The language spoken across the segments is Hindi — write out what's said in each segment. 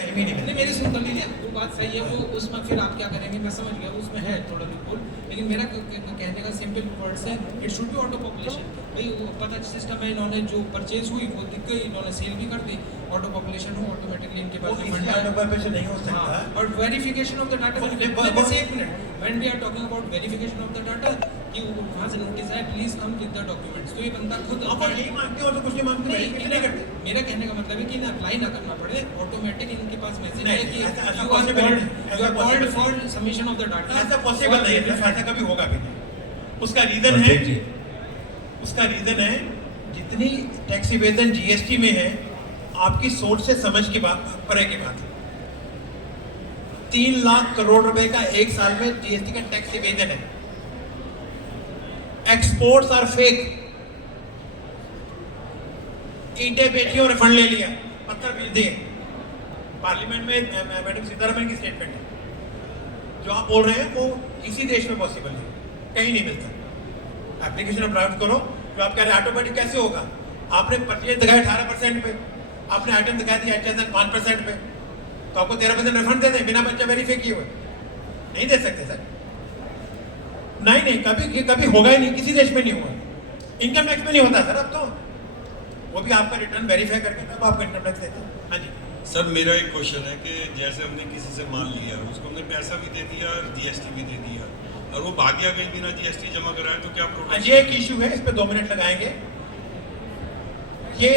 कहीं भी नहीं नहीं, मेरी सुन कर लीजिए, वो बात सही है। वो उसमें फिर आप क्या करेंगे, मैं समझ गया, उसमें है थोड़ा लूपहोल। लेकिन मेरा कहने का सिंपल वर्ड्स है, it should be auto population. भाई वो पता सिस्टम है, इन्होंने जो परचेज हुई वो दिख गई, इन्होंने सेल भी कर दी, ऑटो पॉपुलेशन हो, ऑटोमेटिकली इनके पास इसलिए ऑटो पॉपुलेशन नहीं हो सकता। और वेरिफिकेशन ऑफ द डाटा, एक minute, when we are talking about verification of the data, कि वहाँ से नोटिस है please come with the documents, तो ये बंदा खुद आप यही मांगते हो तो कुछ नहीं मांगते, नहीं करते। मेरा कहने का मतलब है कि ना अप्लाई ना करना पड़े, ऑटोमेटिक इनके पास मैसेज है कि ऐसा यू possible आर नहीं, called for submission of the data. ऐसा पॉसिबल नहीं है, ऐसा कभी होगा भी नहीं। उसका रीजन है जितनी टैक्स इवेजन जीएसटी में है, आपकी सोच से समझ की बात परे की बात है। 3 लाख करोड़ रुपए का एक साल में जीएसटी का टैक्स इवेजन है। Exports are fake. ईंटें बेची और रिफंड ले लिया, पत्थर भेज दिए। पार्लियामेंट में मैडम सीतारमन की स्टेटमेंट है, जो आप बोल रहे हैं वो किसी देश में पॉसिबल है, कहीं नहीं मिलता। एप्लीकेशन प्राप्त करो, जो आप कह रहे हैं ऑटोमेटिक कैसे होगा। आपने परचेज दिखाया 18% पे, आपने आइटम दिखा दिया HSN 5% पे, तो आपको 13% रिफंड दे दें बिना बच्चा वेरीफाई किए हुए? नहीं दे सकते सर। नहीं, कभी होगा ही नहीं, किसी देश में नहीं हुआ। इनकम टैक्स में नहीं होता सर। अब तो वो भी आपका रिटर्न वेरीफाई करके तब आपको इनकम टैक्स देते हैं। हाँ जी सर, मेरा एक क्वेश्चन है कि जैसे हमने किसी से माल लिया, उसको हमने पैसा भी दे दिया और जीएसटी भी दे दिया, और वो भाग गया कहीं बिना जीएसटी जमा कराए, तो क्या प्रोटेक्शन? ये एक इशू है, इस पे 2 मिनट लगाएंगे। ये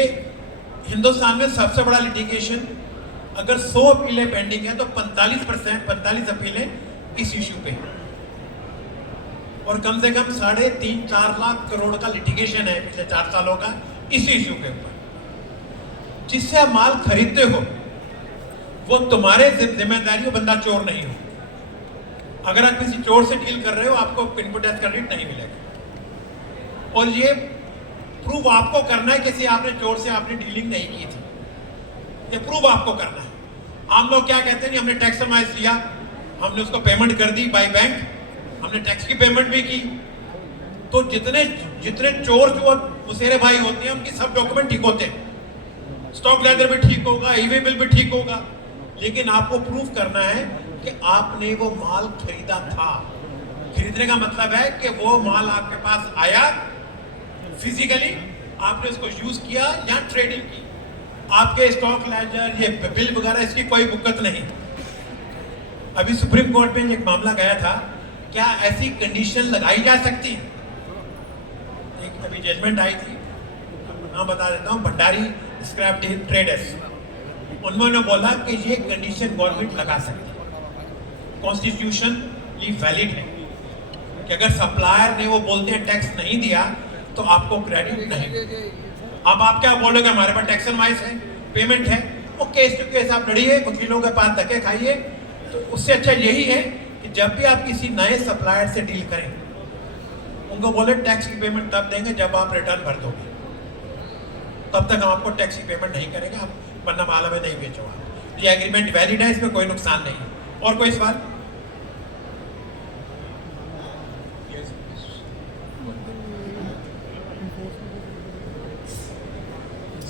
हिंदुस्तान में सबसे बड़ा लिटिगेशन, अगर 100 अपीलें पेंडिंग है तो 45 अपीलें इस इशू पे, और कम से कम 3.5-4 लाख करोड़ का लिटिगेशन है पिछले 4 सालों का इस इशू के ऊपर। जिससे आप माल खरीदते हो वो तुम्हारे जिम्मेदारी हो, बंदा चोर नहीं हो। अगर आप किसी चोर से डील कर रहे हो, आपको इनपुट टैक्स क्रेडिट नहीं मिलेगा। और ये प्रूव आपको करना है कि आपने चोर से आपने डीलिंग नहीं की थी, ये प्रूव आपको करना है। हम लोग क्या कहते हैं, हमने टैक्स समाइज लिया, हमने उसको पेमेंट कर दी बाय बैंक, हमने टैक्स की पेमेंट भी की, तो जितने चोर जो मुसेरे भाई होते हैं उनकी सब डॉक्यूमेंट ठीक होते हैं, स्टॉक लेजर भी ठीक होगा, ईवे बिल भी ठीक होगा, लेकिन आपको प्रूफ करना है कि आपने वो माल खरीदा था। खरीदने का मतलब है कि वो माल आपके पास आया फिजिकली, आपने उसको यूज किया या ट्रेडिंग की। आपके स्टॉक लेजर ये बिल वगैरह इसकी कोई बुकत नहीं। अभी सुप्रीम कोर्ट में एक मामला गया था, क्या ऐसी कंडीशन लगाई जा सकती है? एक अभी जजमेंट आई थी, नाम बता देता हूँ, भंडारी स्क्रैप ट्रेडर्स। उन्होंने बोला कि ये कंडीशन गवर्नमेंट लगा सकती है, कॉन्स्टिट्यूशनली वैलिड है, कि अगर सप्लायर ने वो बोलते हैं टैक्स नहीं दिया तो आपको क्रेडिट नहीं। अब आप क्या बोलोगे, हमारे पास टैक्स वाइज है, पेमेंट है, वो केस टू केस आप लड़िए, वकीलों के पास धक्के खाइए। तो उससे अच्छा यही है कि जब भी आप किसी नए सप्लायर से डील करें, उनको बोले टैक्स की पेमेंट तब देंगे जब आप रिटर्न भर दोगे, तब तक हम आपको टैक्स की पेमेंट नहीं करेंगे, आप वरना माल हमें नहीं बेचो। ये एग्रीमेंट वैलिड है, इसमें कोई नुकसान नहीं है। और कोई सवाल?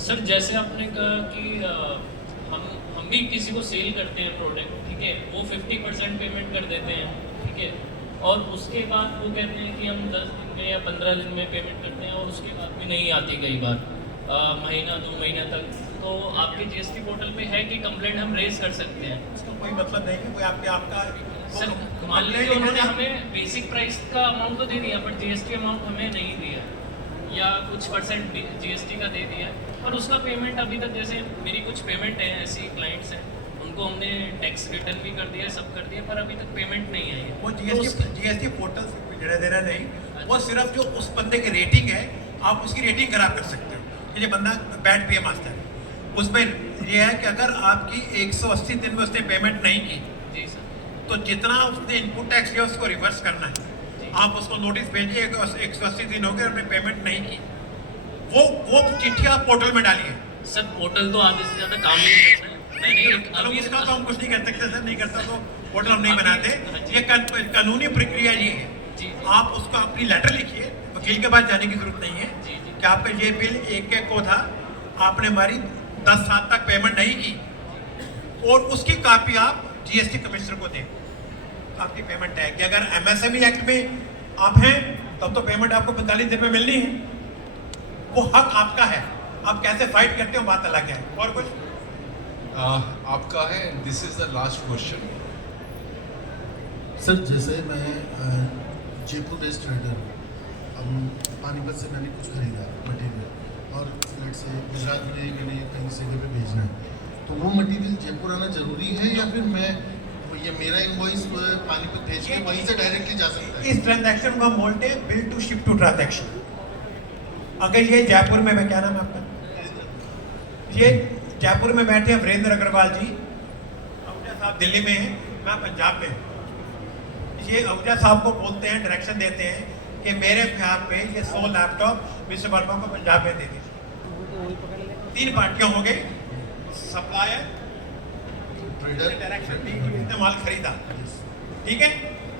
सर, जैसे आपने कहा कि हम भी किसी को सेल करते हैं प्रोडक्ट, ठीक है, वो 50% पेमेंट कर देते हैं, ठीक है, और उसके बाद वो कहते हैं कि हम 10 दिन में या 15 दिन में पेमेंट करते हैं, और उसके बाद भी नहीं आती कई बार, महीना 2 महीना तक। तो आपके जीएसटी पोर्टल पे है कि कंप्लेंट हम रेज कर सकते हैं? इसका कोई मतलब नहीं है, कोई आपका सर, मान लीजिए उन्होंने हमें बेसिक प्राइस का अमाउंट तो दे दिया, बट जीएसटी अमाउंट हमें नहीं दिया, या कुछ परसेंट जीएसटी का दे दिया, और उसका पेमेंट अभी तक, जैसे मेरी कुछ पेमेंट है, ऐसी क्लाइंट्स हैं, उनको हमने टैक्स रिटर्न भी कर दिया, सब कर दिया, पर अभी तक पेमेंट नहीं आई है। वो जीएसटी पोर्टल से कोई लेना देना नहीं, वो सिर्फ जो उस बंदे की रेटिंग है, आप उसकी रेटिंग खराब कर सकते हो। ये बंदा बैड पे मास्टर है, उसमें ये है कि अगर आपकी 180 दिन में उसने पेमेंट नहीं की, जी सर, तो जितना उसने इनपुट टैक्स लिया उसको रिवर्स करना है। आप उसको नोटिस भेजिए, 180 दिन हो गए, आपने पेमेंट नहीं की, वो चिट्ठी आप पोर्टल में डालिए। सर, पोर्टल तो आधे से ज़्यादा काम नहीं करता है। मैंने अभी उसका तो हम कुछ नहीं कर सकते सर, नहीं करता तो पोर्टल हम नहीं बनाते। ये कानूनी प्रक्रिया ये है, जी, आप उसको अपनी लेटर लिखिए, वकील के पास जाने की जरूरत नहीं है जी, जी, कि आपका ये बिल 1 को था, आपने हमारी 10 साल तक पेमेंट नहीं की, और उसकी कॉपी आप जीएसटी कमिश्नर को दें, आपकी पेमेंट है कि अगर एमएसएमई एक्ट में आप हैं तब तो पेमेंट आपको 45 दिन में मिलनी है, वो हक आपका है। आप कैसे फाइट करते हो बात अलग है। और कुछ आपका है, this is the last question. Sir जैसे मैं जयपुर बेस्ड ट्रेडर हूँ, अब पानीपत से मैंने कुछ खरीदा मटेरियल और लेट से गुजरात में मैंने कहीं जगह पे भेजना है, तो वो मटेरियल जयपुर आना जरूरी है या फिर मैं ये मेरा इनवॉइस पानीपत भेज के वहीं से डायरेक्टली जा सकता है? इस ट्रांजैक्शन को हम बोलते हैं bill to ship to transaction. अगर ये जयपुर में, मैं क्या नाम है आपका, ये जयपुर में बैठे हैं वीरेंद्र अग्रवाल जी, आहूजा साहब दिल्ली में हैं, मैं पंजाब में हूँ। ये आहूजा साहब को बोलते हैं, डायरेक्शन देते हैं कि मेरे यहाँ पे ये 100 लैपटॉप मिस्टर वर्मा को पंजाब में दे दीजिए। 3 पार्टियां हो गई, सप्लायर, ट्रेडर, डायरेक्शन दी, इसने माल खरीदा, ठीक है,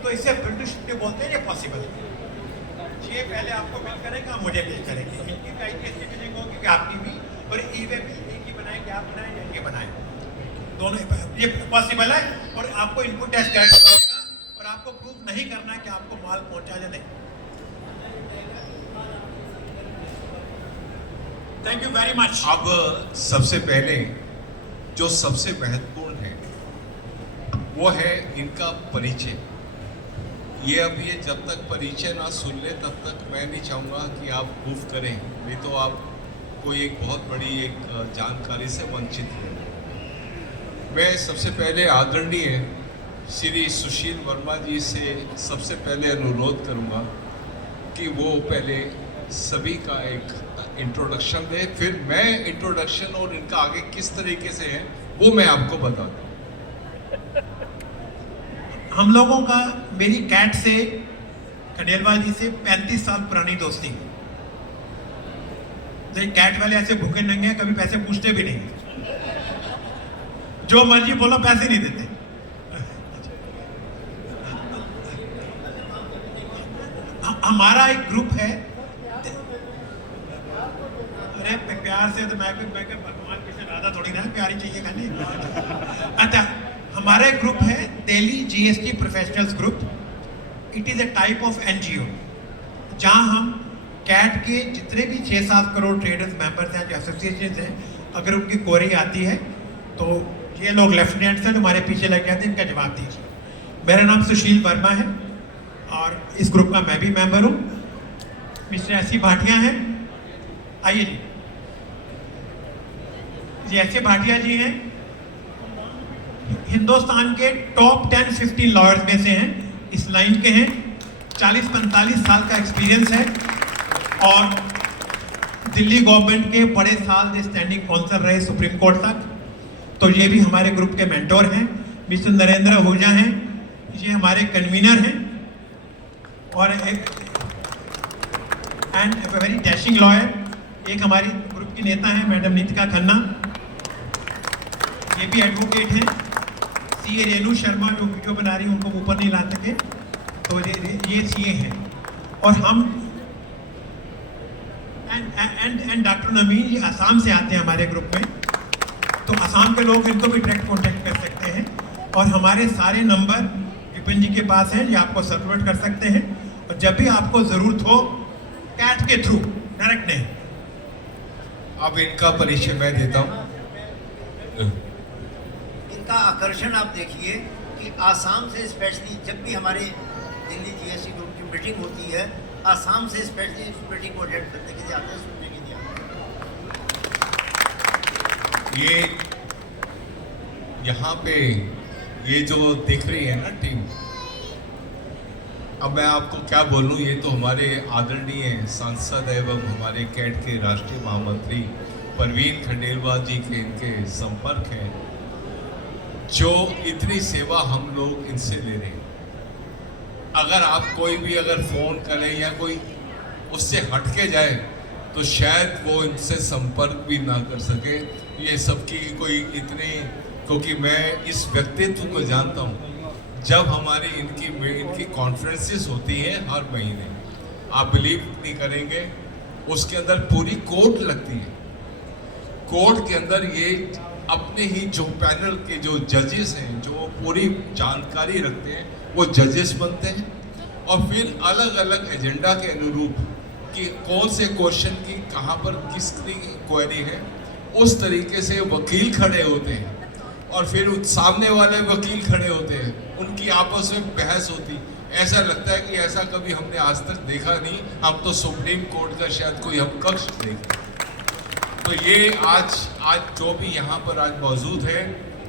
तो इसे बिल टू शिप बोलते हैं। ये पॉसिबल है। ये पहले आपको बिल करेगा, मुझे बिल करेंगे, इनकी भी आईटीएससी बिलिंग होगी कि आपकी भी, और ई वे बिल एक ही बनाए कि आप बनाए या ये बनाए, दोनों ये पॉसिबल है। और आपको इनपुट टैक्स करेगा और आपको प्रूव नहीं करना है कि आपको माल पहुंचा या नहीं। Thank you very much. अब सबसे पहले जो सबसे महत्वपूर्ण है वो है इनका परिचय। ये अब ये जब तक परिचय ना सुन ले तब तक मैं नहीं चाहूँगा कि आप मूव करें, नहीं तो आप कोई एक बहुत बड़ी एक जानकारी से वंचित हैं। मैं सबसे पहले आदरणीय श्री सुशील वर्मा जी से सबसे पहले अनुरोध करूँगा कि वो पहले सभी का एक इंट्रोडक्शन दे, फिर मैं इंट्रोडक्शन और इनका आगे किस तरीके से है वो मैं आपको बता दूँ। हम लोगों का, मेरी कैट से, खंडेलवाल जी से 35 साल पुरानी दोस्ती। तो ये कैट वाले ऐसे भूखे नंगे हैं, कभी पैसे पूछते भी नहीं, जो मर्जी बोलो पैसे नहीं देते। हमारा एक ग्रुप है, अरे प्यार से तो मैं भगवान कृष्ण राधा थोड़ी ना प्यारी चाहिए खाली। अच्छा, हमारा एक ग्रुप है Delhi GST professionals group. It is a type of NGO जहां हम कैट के जितने भी 6-7 करोड़ ट्रेडर्स मेंबर्स हैं, जो एसोसिएशन हैं, अगर उनकी क्वेरी आती है तो ये लोग लेफ्टिनेंट्स हैं जो हमारे पीछे लग जाते हैं, इनका जवाब दीजिए। मेरा नाम सुशील वर्मा है और इस ग्रुप का मैं भी मेंबर हूँ। मिस्टर ऐसी भाटिया हैं, आइए जी। ये ऐसे भाटिया जी हैं, हिंदुस्तान के टॉप 10-15 लॉयर्स में से हैं, इस लाइन के हैं, 40-45 साल का एक्सपीरियंस है और दिल्ली गवर्नमेंट के बड़े साल से स्टैंडिंग काउंसिल रहे सुप्रीम कोर्ट तक। तो ये भी हमारे ग्रुप के मेंटोर हैं। मिस्टर नरेंद्र आहूजा हैं, ये हमारे कन्वीनर हैं और एंड वेरी डैशिंग लॉयर। एक हमारी ग्रुप की नेता हैं मैडम नीतिका खन्ना, ये भी एडवोकेट हैं। सीए रेणु शर्मा जो वीडियो बना रही हैं, उनको ऊपर नहीं ला सके, तो ये सीए हैं। और हम एंड डॉक्टर नवीन, ये असम से आते हैं हमारे ग्रुप में, तो असम के लोग इनको भी डायरेक्ट कॉन्टेक्ट कर सकते हैं। और हमारे सारे नंबर विपिन जी के पास हैं, ये आपको सर्कुलेट कर सकते हैं। और जब भी आपको ज़रूरत हो कैट के थ्रू, डायरेक्ट नहीं। अब इनका परिचय मैं देता हूँ। इनका आकर्षण आप देखिए कि आसाम से स्पेशली जब भी हमारे दिल्ली जीएसटी ग्रुप की मीटिंग होती है, आसाम से स्पेशली इस मीटिंग को अटेंड करने के लिए आते हैं, सुनने के लिए आते हैं। ये यहाँ पे ये जो दिख रही है ना टीम, अब मैं आपको क्या बोलूँ, ये तो हमारे आदरणीय सांसद एवं हमारे कैट के राष्ट्रीय महामंत्री परवीन खंडेलवाल जी के इनके संपर्क हैं, जो इतनी सेवा हम लोग इनसे ले रहे हैं। अगर आप कोई भी अगर फ़ोन करें या कोई उससे हट के जाए तो शायद वो इनसे संपर्क भी ना कर सके। ये सबकी कोई इतनी, क्योंकि मैं इस व्यक्तित्व को जानता हूँ। जब हमारी इनकी कॉन्फ्रेंसेस होती हैं हर महीने, आप बिलीव नहीं करेंगे, उसके अंदर पूरी कोर्ट लगती है। कोर्ट के अंदर ये अपने ही जो पैनल के जो जजेस हैं, जो पूरी जानकारी रखते हैं, वो जजेस बनते हैं और फिर अलग अलग एजेंडा के अनुरूप कि कौन से क्वेश्चन की कहाँ पर किसकी क्वेरी है, उस तरीके से वकील खड़े होते हैं और फिर सामने वाले वकील खड़े होते हैं, उनकी आपस में बहस होती। ऐसा लगता है कि ऐसा कभी हमने आज तक देखा नहीं, हम तो सुप्रीम कोर्ट का शायद कोई हम कक्ष देखें। तो ये आज जो भी यहाँ पर आज मौजूद है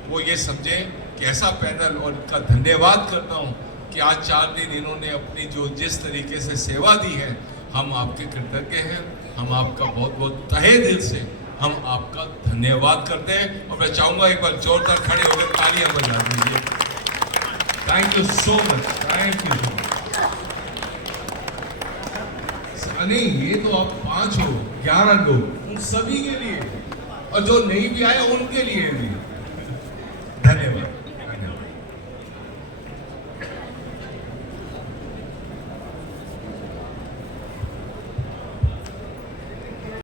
वो ये समझें कि ऐसा पैनल, और इनका धन्यवाद करता हूँ कि आज 4 दिन इन्होंने अपनी जो जिस तरीके से सेवा दी है, हम आपके कृतज्ञ हैं। हम आपका बहुत बहुत तहे दिल से हम आपका धन्यवाद करते हैं और मैं चाहूँगा एक बार जोरदार खड़े होकर तालियां बजा दीजिए। Thank you so much, thank you so much. नहीं, ये तो आप 5 हो, 11 लोग, उन सभी के लिए, और जो नहीं भी आए उनके लिए भी।